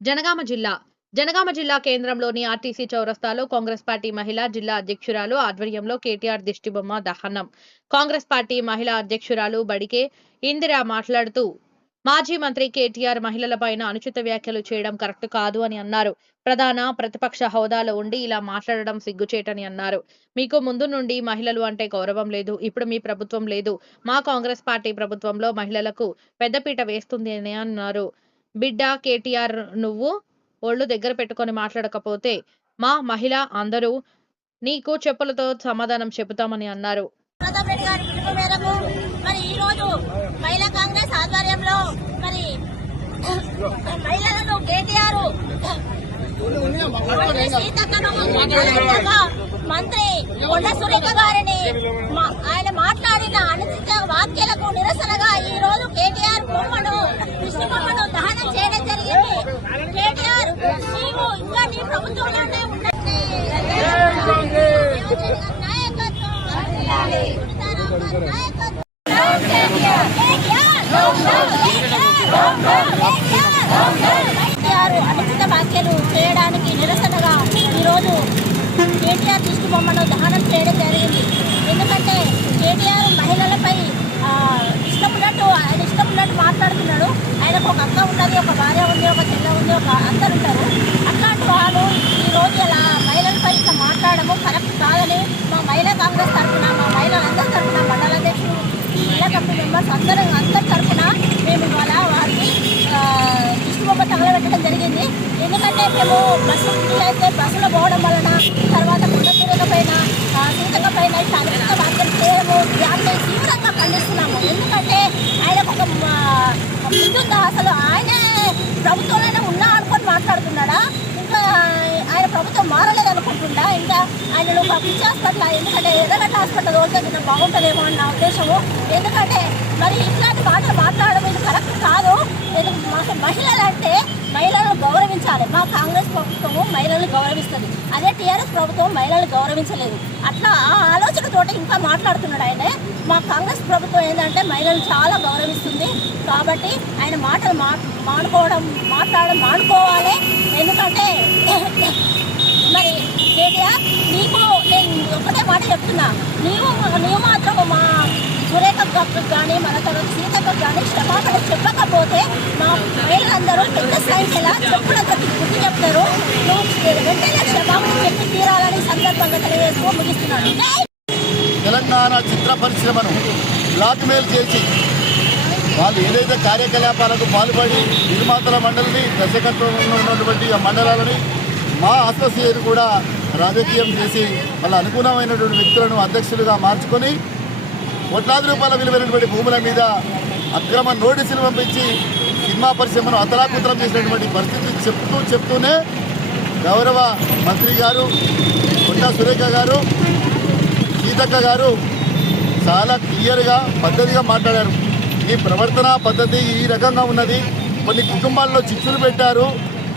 జనగామ జిల్లా. జనగామ జిల్లా కేంద్రంలోని ఆర్టీసీ చౌరస్తాలో కాంగ్రెస్ పార్టీ మహిళా జిల్లా అధ్యక్షురాలు ఆధ్వర్యంలో కేటీఆర్ దిష్టిబొమ్మ దహనం. కాంగ్రెస్ పార్టీ మహిళా అధ్యక్షురాలు బడికే ఇందిరా మాట్లాడుతూ మాజీ మంత్రి కేటీఆర్ మహిళలపైన అనుచిత వ్యాఖ్యలు చేయడం కరెక్ట్ కాదు అని అన్నారు. ప్రధాన ప్రతిపక్ష హోదాలో ఉండి ఇలా మాట్లాడడం సిగ్గుచేటని అన్నారు. మీకు ముందు నుండి మహిళలు అంటే గౌరవం లేదు ఇప్పుడు మీ ప్రభుత్వం లేదు. మా కాంగ్రెస్ పార్టీ ప్రభుత్వంలో మహిళలకు పెద్దపీట వేస్తుంది అని అన్నారు. బిడ్డ కేటీఆర్ నువ్వు ఒళ్ళు దగ్గర పెట్టుకొని మాట్లాడకపోతే మా మహిళ అందరూ నీకు చెప్పులతో సమాధానం చెబుతామని అన్నారు. మరి ఈ రోజు మహిళా కాంగ్రెస్ ఆధ్వర్యంలో మరి మహిళలను కేటీఆర్ మంత్రి కొండ సురేఖ గారిని ఆయన మాట్లాడిన అనుచిత వాక్యాలకు నిరసనగా ఈ రోజు కేటీఆర్ బొమ్మను విష్ణు బొమ్మను దహనం చేయడం జరిగింది కేటీఆర్ నీవు ఇంకా నీ ప్రభుత్వంలోనే ఉండండి కేటీఆర్ అనుచిత వ్యాఖ్యలు చేయడానికి నిరసనగా ఈరోజు కేటీఆర్ దిష్టి బొమ్మను దహనం చేయడం జరిగింది. ఎందుకంటే కేటీఆర్ మహిళలపై ఆ, ఇష్టం ఉన్నట్టు ఆయన ఇష్టం ఉన్నట్టు మాట్లాడుతున్నాడు ఆయనకు ఒక అక్క ఉన్నది ఒక భార్య ఉంది ఒక చెల్లె ఉంది ఒక అందరు ఉంటారు అట్లాంటి వాళ్ళు ఈ రోజు ఇలా మహిళలపై ఇట్లా మాట్లాడము కరెక్ట్ కాదని మా మహిళా కాంగ్రెస్ తరఫున మా మహిళలందరి తరఫున మండల అధ్యక్షులు జిల్లా కమిటీ మెంబర్స్ అందరం అందరి తరఫున మేము ఇవాళ వారికి ఆ, దిష్టి బొమ్మ తగలబెట్టడం జరిగింది. ఎందుకంటే మేము బస్సు అయితే బస్సులో పోవడం వలన తర్వాత కొండ పైన ఆ, పైన ఇట్లా అనేక వ్యాఖ్యలు చేయడము దాన్ని తీవ్రంగా ఖండిస్తున్నాము. ఎందుకంటే ఆయన ఒక ముందుగా అసలు ఆయనే ప్రభుత్వంలోనే ఉన్నా అనుకొని మాట్లాడుతున్నాడా? ఇంకా ఆయన ప్రభుత్వం మారలేదు అనుకుంటుందా ఇంకా ఆయన ఒక పిచ్చి హాస్పిటల్ ఎందుకంటే ఎర్రగడ్డ హాస్పిటల్ ఓకే కొంచెం బాగుంటుందేమో అని నా ఉద్దేశము. ఎందుకంటే మరి ఇట్లాంటి మాటలు మాట్లాడడం ఇది కరెక్ట్ కాదు. నేను మాకు మహిళలు అంటే మహిళలను గౌరవించాలి. మా కాంగ్రెస్ ప్రభుత్వము మహిళలను గౌరవిస్తుంది. అదే టీఆర్ఎస్ ప్రభుత్వం మహిళలను గౌరవించలేదు. అట్లా ఆ ఆలోచనతోటి ఇంకా మాట్లాడుతున్నాడు ఆయన. మా కాంగ్రెస్ ప్రభుత్వం ఏంటంటే మహిళలు చాలా గౌరవిస్తుంది. కాబట్టి ఆయన మాటలు మా మానుకోవడం మాట్లాడడం మానుకోవాలి. ఎందుకంటే మరి కేటీఆర్ నీకు నేను ఒకటే మాట చెప్తున్నా. నీవు నీవు మాత్రం మా సురేఖ కానీ మన తర్వాత సీతకు కానీ క్షమాపణ చెప్పకపోతే మా మహిళలందరూ పెద్ద సంఖ్యలో చెప్పులందరికీ గుర్తు చెప్తారు. నువ్వు వెంటనే క్షమాపణ చెప్పి తీరాలని సందర్భంగా తెలియజేస్తూ ముగిస్తున్నాను. తెలంగాణ చిత్ర పరిశ్రమను బ్లాక్మెయిల్ చేసి వాళ్ళు ఏదైతే కార్యకలాపాలకు పాల్పడి నిర్మాతల మండలిని దర్శకత్వంలో ఉన్నటువంటి మండలాలని మా అసోసియేట్ కూడా రాజకీయం చేసి వాళ్ళ అనుగుణమైనటువంటి వ్యక్తులను అధ్యక్షులుగా మార్చుకొని కోట్లాది రూపాయల విలువైనటువంటి భూముల మీద అక్రమ నోటీసులు పంపించి సినిమా పరిశ్రమను అతలాకుతలం చేసినటువంటి పరిస్థితి చెప్తూ చెప్తూనే గౌరవ మంత్రి గారు కొండా సురేఖ గారు సీతక్క గారు చాలా క్లియర్గా పద్ధతిగా మాట్లాడారు. ఈ ప్రవర్తన పద్ధతి ఈ రకంగా ఉన్నది. కొన్ని కుటుంబాల్లో చిచ్చులు పెట్టారు.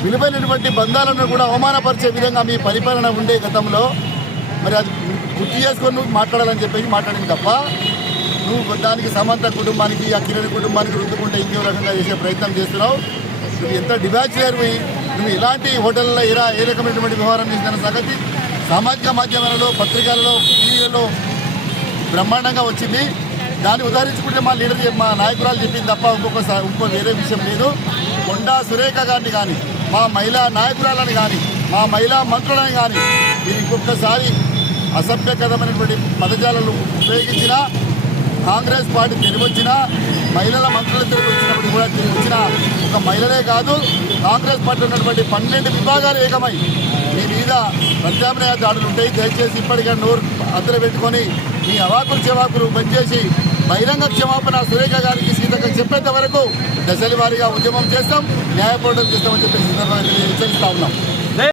విలువైనటువంటి బంధాలను కూడా అవమానపరిచే విధంగా మీ పరిపాలన ఉండే గతంలో మరి అది గుర్తు చేసుకొని నువ్వు మాట్లాడాలని చెప్పేసి మాట్లాడింది తప్ప నువ్వు దానికి సమంత కుటుంబానికి ఆ కిరణ్ కుటుంబానికి రుద్దుకుంటే ఇంకో రకంగా చేసే ప్రయత్నం చేస్తున్నావు. నువ్వు ఎంత డిబాచులర్ నువ్వు ఇలాంటి హోటల్లో ఇలా ఏ రకమైనటువంటి వ్యవహారం చేసిన సంగతి సామాజిక మాధ్యమాలలో పత్రికలలో టీవీలలో బ్రహ్మాండంగా వచ్చింది. దాన్ని ఉదాహరించుకుంటే మా లీడర్ మా నాయకురాలు చెప్పింది తప్ప ఇంకొక ఇంకో వేరే విషయం లేదు. కొండా సురేఖ గారిని కానీ మా మహిళా నాయకురాలని కానీ మా మహిళా మంత్రులని కానీ మీరు ఇంకొకసారి అసభ్యకరమైనటువంటి పదజాలను ఉపయోగించిన కాంగ్రెస్ పార్టీ తిరిగి మహిళల మంత్రులు తిరిగి వచ్చినప్పుడు కూడా తిరిగి వచ్చిన ఒక మహిళలే కాదు కాంగ్రెస్ పార్టీ ఉన్నటువంటి పన్నెండు విభాగాలు ఏకమై మీ మీద ప్రత్యామ్నాయ దాడులు ఉంటాయి. దయచేసి ఇప్పటికైనా నోరు అద్దరు పెట్టుకొని మీ అవాకులు చెవాకులు పనిచేసి బహిరంగ క్షమాపణ సురేఖ గారికి సీతకు చెప్పేంత వరకు దశల వారీగా ఉద్యమం చేస్తాం న్యాయపోవడం చేస్తామని చెప్పి సందర్భంగా హెచ్చరిస్తా ఉన్నాం.